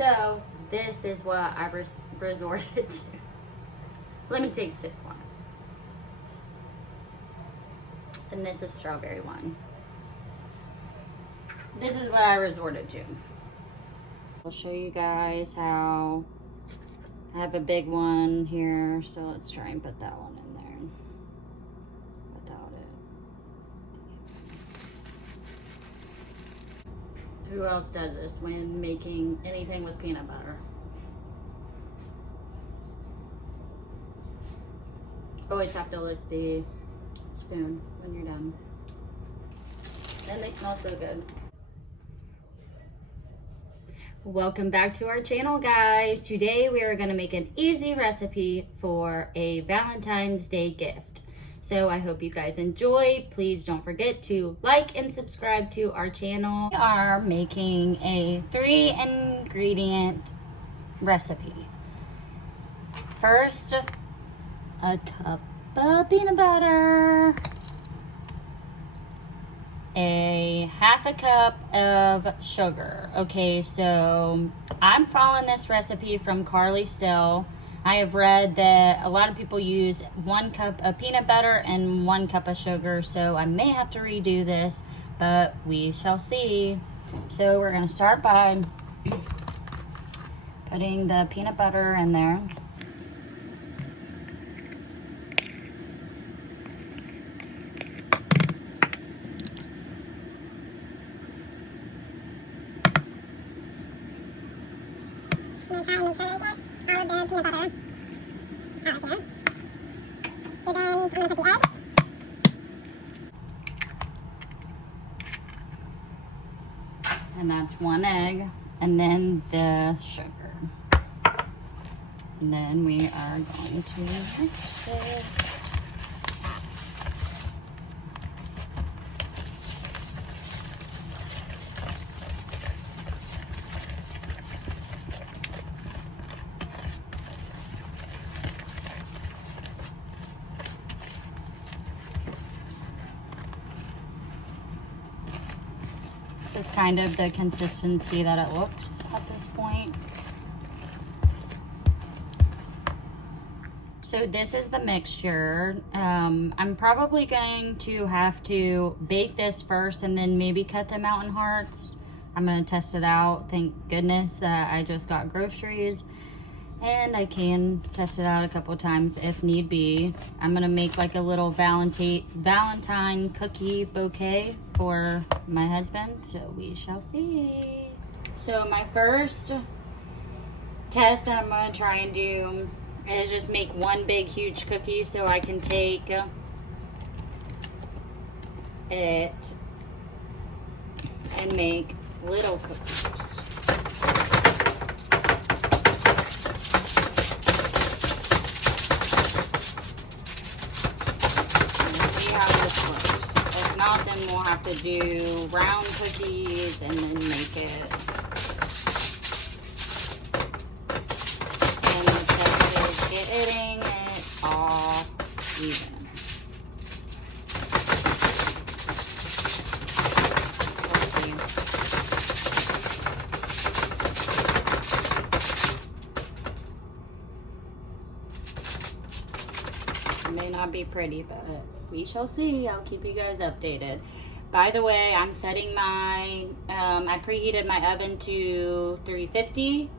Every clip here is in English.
So this is what I resorted to. Let me take a sip of water. And this is strawberry wine. This is what I resorted to. I'll show you guys how I have a big one here. So let's try and put that one in there without it. Who else does this when making anything with peanut butter? Always have to lick the spoon when you're done. And they smell so good. Welcome back to our channel, guys. Today we are going to make an easy recipe for a Valentine's Day gift. So I hope you guys enjoy. Please don't forget to like and subscribe to our channel. We are making a 3-ingredient recipe. First, a cup of peanut butter, a half a cup of sugar. Okay, so I'm following this recipe from Carly Still. I have read that a lot of people use 1 cup of peanut butter and 1 cup of sugar, so I may have to redo this, but we shall see. So we're gonna start by putting the peanut butter in there. I'm going to try and make sure I get all of the peanut butter out of here. So then I'm going to put the egg. And that's 1 egg. And then the sugar. And then we are going to mix it. This is kind of the consistency that it looks at this point. So this is the mixture. I'm probably going to have to bake this first and then maybe cut them out in hearts. I'm gonna test it out. Thank goodness that I just got groceries and I can test it out a couple times if need be. I'm gonna make like a little Valentine cookie bouquet for my husband, so we shall see. So my first test that I'm gonna try and do is just make 1 big huge cookie so I can take it and make little cookies. If not, then we'll have to do round cookies and then make it. And the test is getting it all even. We'll see. It may not be pretty, but we shall see. I'll keep you guys updated. By the way, I'm setting my, I preheated my oven to 350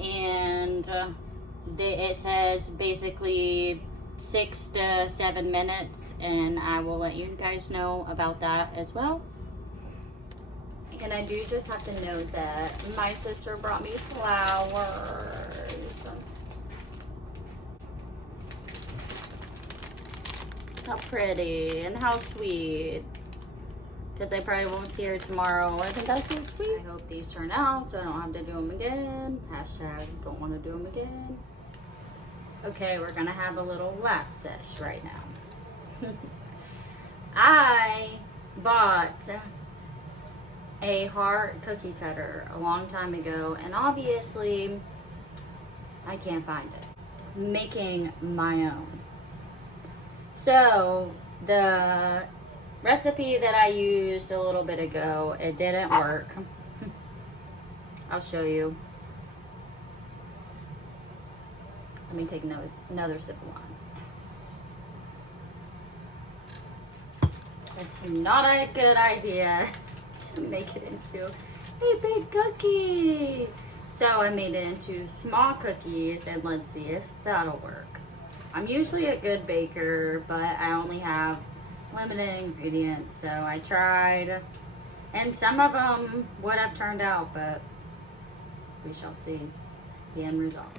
and it says basically 6 to 7 minutes, and I will let you guys know about that as well. And I do just have to note that my sister brought me flowers. How pretty and how sweet. Because I probably won't see her tomorrow. I think that's so sweet. I hope these turn out so I don't have to do them again. Hashtag don't want to do them again. Okay, we're gonna have a little laugh sesh right now. I bought a heart cookie cutter a long time ago, and obviously I can't find it. I'm making my own. So the recipe that I used a little bit ago, it didn't work. I'll show you. Let me take another sip of wine. It's not a good idea to make it into a big cookie. So I made it into small cookies, and let's see if that'll work. I'm usually a good baker, but I only have limited ingredients, so I tried. And some of them would have turned out, but we shall see the end result.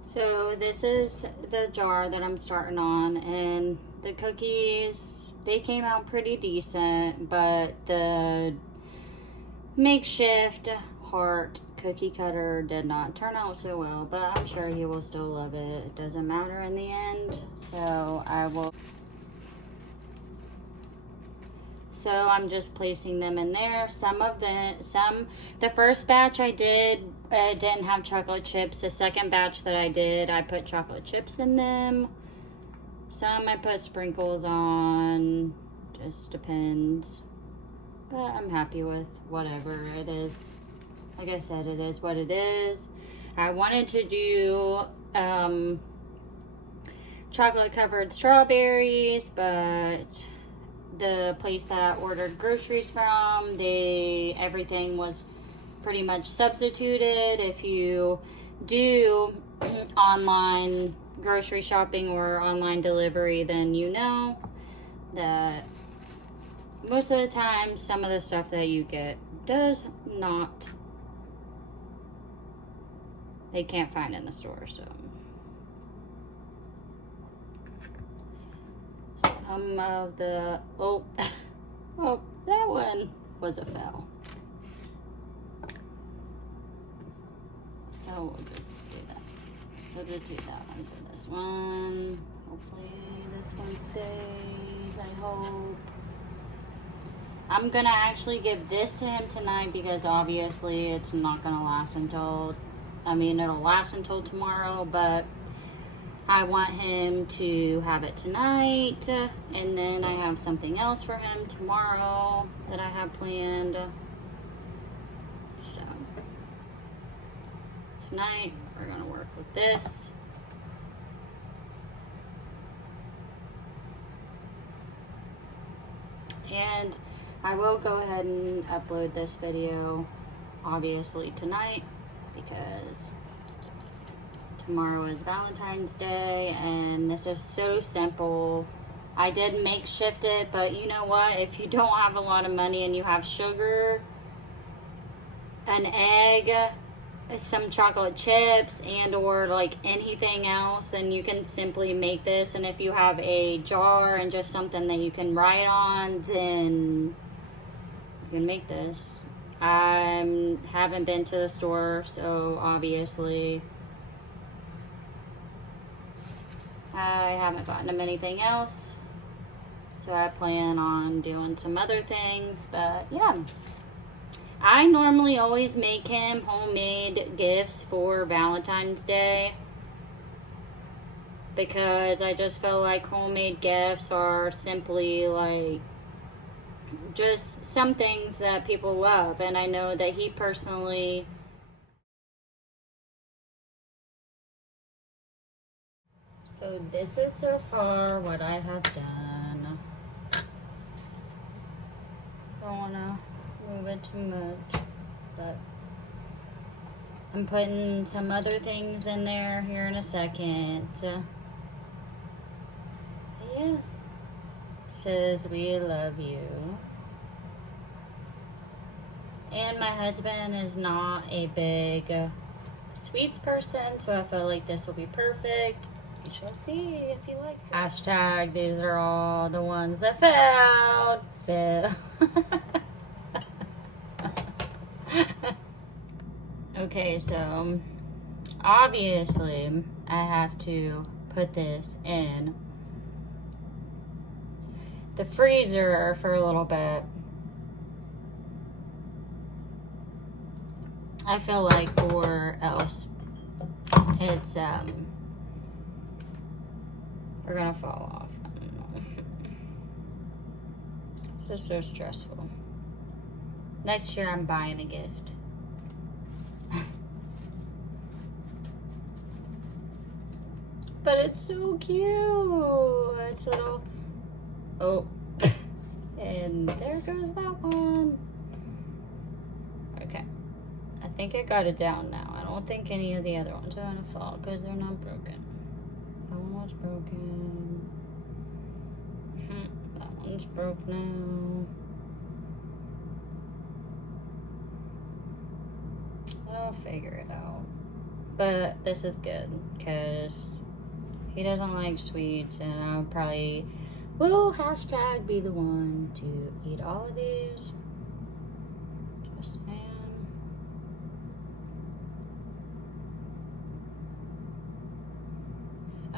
So this is the jar that I'm starting on, and the cookies, they came out pretty decent, but the makeshift heart cookie cutter did not turn out so well, but I'm sure he will still love it. It doesn't matter in the end, so I'm just placing them in there. The first batch I did didn't have chocolate chips. The second batch that I did, I put chocolate chips in them. Some I put sprinkles on, just depends. But I'm happy with whatever it is. Like I said, it is what it is. I wanted to do chocolate covered strawberries, but the place that I ordered groceries from, everything was pretty much substituted. If you do online grocery shopping or online delivery, then you know that most of the time some of the stuff that you get does not, they can't find in the store. So some of the, oh, that one was a fail. So we'll just do that. So to do that one for this one. Hopefully this one stays, I hope. I'm gonna actually give this to him tonight because obviously it's not gonna last until, it'll last until tomorrow, but I want him to have it tonight, and then I have something else for him tomorrow that I have planned. So tonight we're gonna work with this. And I will go ahead and upload this video obviously tonight because tomorrow is Valentine's Day, and this is so simple. I did makeshift it, but you know what? If you don't have a lot of money and you have sugar, an egg, some chocolate chips, and or like anything else, then you can simply make this. And if you have a jar and just something that you can write on, then you can make this. I haven't been to the store, so obviously I haven't gotten him anything else, so I plan on doing some other things. But yeah, I normally always make him homemade gifts for Valentine's Day because I just feel like homemade gifts are simply like just some things that people love, and I know that he personally So this is so far what I have done. Don't want to move it too much, but I'm putting some other things in there here in a second. Yeah. Says we love you. And my husband is not a big sweets person, so I feel like this will be perfect. You shall see if he likes it. Hashtag, these are all the ones that failed. Okay, so obviously I have to put this in the freezer for a little bit. I feel like, or else it's we're gonna fall off. I don't know. It's just so stressful. Next year I'm buying a gift. But it's so cute. It's little, oh, and there goes that one. Okay, I think I got it down now. I don't think any of the other ones are gonna fall because they're not broken. That one was broken. That one's broke now. I'll figure it out. But this is good because he doesn't like sweets, and I'll probably will hashtag be the one to eat all of these. Just saying. So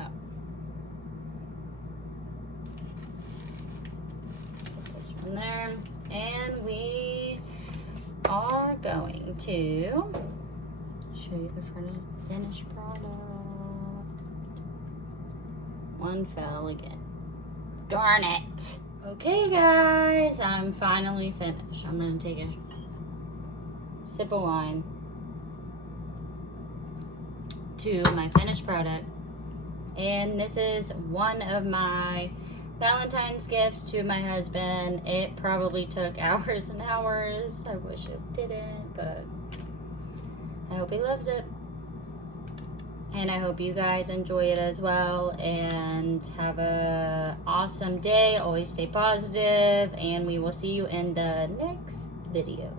put this one there, and we are going to show you the finished product. One fell again. Darn it. Okay guys, I'm finally finished. I'm gonna take a sip of wine to my finished product. And this is one of my Valentine's gifts to my husband. It probably took hours and hours. I wish it didn't, but I hope he loves it. And I hope you guys enjoy it as well. And have a awesome day. Always stay positive. And we will see you in the next video.